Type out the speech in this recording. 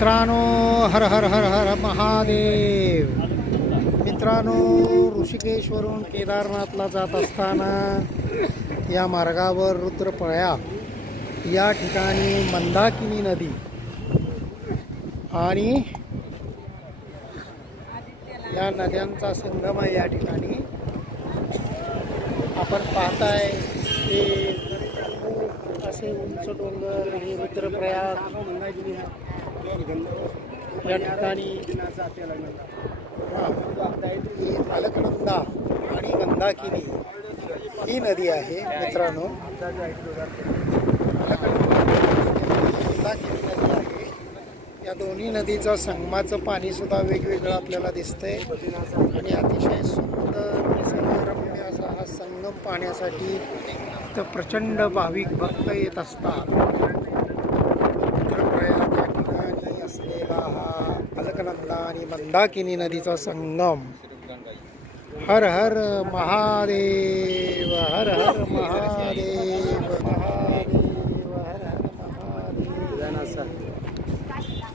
मित्रांनो, हर हर हर हर महादेव. मित्रांनो, ऋषिकेशवरून केदारनाथला जात असताना या मार्गावर रुद्रप्रयाग या ठिकाणी मंदाकिनी नदी आणि या नद्यांचा संगम आहे. या ठिकाणी आपण पाहताय हे असे उंच डोंगर, हे रुद्रप्रयाग या ठिकाणी अलकनंदा आणि मंदाकिनी ही नदी आहे. मित्रांनो, मंदाकिनी नदी आहे. या दोन्ही नदीचं संगमाचं पाणी सुद्धा वेगवेगळं आपल्याला दिसतंय आणि अतिशय सुंदर निसर्गरम्य असा हा संगम पाहण्यासाठी तर प्रचंड भाविक भक्त येत असतात. रुद्रप्रयाग या ठिकाणी असलेला हा अलकनंदा आणि मंदाकिनी नदीचा संगम. हर हर महादेव.